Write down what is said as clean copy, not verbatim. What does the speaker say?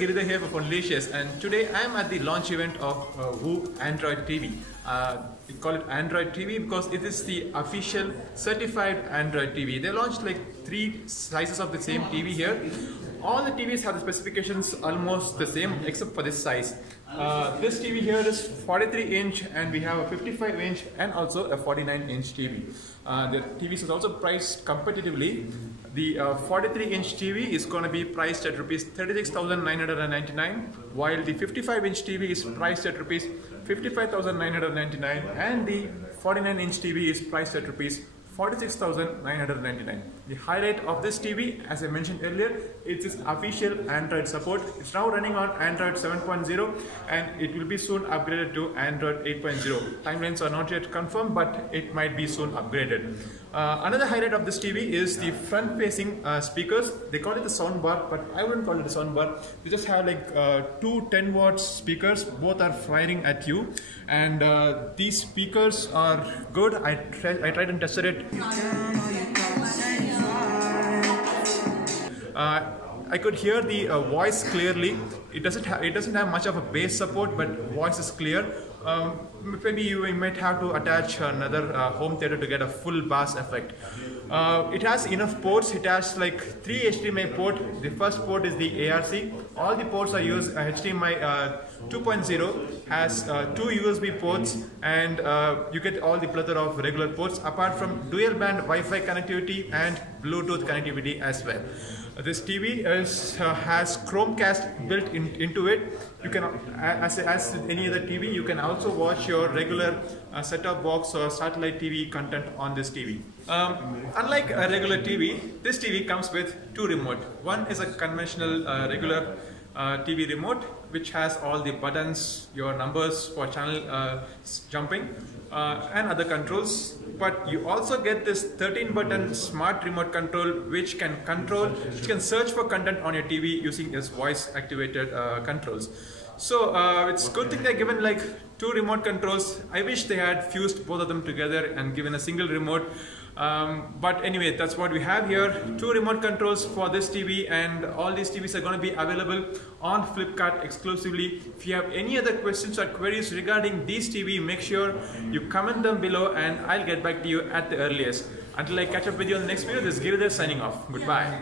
Giridhar here for Fonlicious, and today I am at the launch event of Woo Android TV. We call it Android TV because it is the official certified Android TV. They launched like 3 sizes of the same TV here. All the TVs have the specifications almost the same except for this size. This TV here is 43 inch and we have a 55 inch and also a 49 inch TV. The TVs is also priced competitively. The 43 inch TV is going to be priced at rupees 36,999, while the 55 inch TV is priced at rupees 55,999 and the 49 inch TV is priced at rupees 46,999. The highlight of this TV, as I mentioned earlier, it's its official Android support. It's now running on Android 7.0 and it will be soon upgraded to Android 8.0. Timelines are not yet confirmed, but it might be soon upgraded. Another highlight of this TV is the front-facing speakers. They call it the sound bar, but I wouldn't call it a sound bar. They just have like 2 10-watt speakers. Both are firing at you, and these speakers are good. I tried and tested it. I could hear the voice clearly. It doesn't have much of a bass support, but voice is clear. Maybe you might have to attach another home theater to get a full bass effect. It has enough ports. It has like 3 HDMI ports. The first port is the ARC. All the ports are used. HDMI 2.0 has 2 USB ports, and you get all the plethora of regular ports apart from dual band Wi-Fi connectivity and Bluetooth connectivity as well. This TV has Chromecast built into it. You can, as any other TV, you can also watch your regular set-top box or satellite TV content on this TV. Unlike a regular TV, this TV comes with 2 remote. One is a conventional regular TV remote, which has all the buttons, your numbers for channel jumping, and other controls. But you also get this 13-button smart remote control, which can search for content on your TV using its voice-activated controls. So it's a good thing they're given like 2 remote controls. I wish they had fused both of them together and given a single remote. But anyway, that's what we have here. 2 remote controls for this TV, and all these TVs are going to be available on Flipkart exclusively. If you have any other questions or queries regarding these TV, make sure you comment them below and I'll get back to you at the earliest. Until I catch up with you on the next video, this is Giridhar signing off. Goodbye.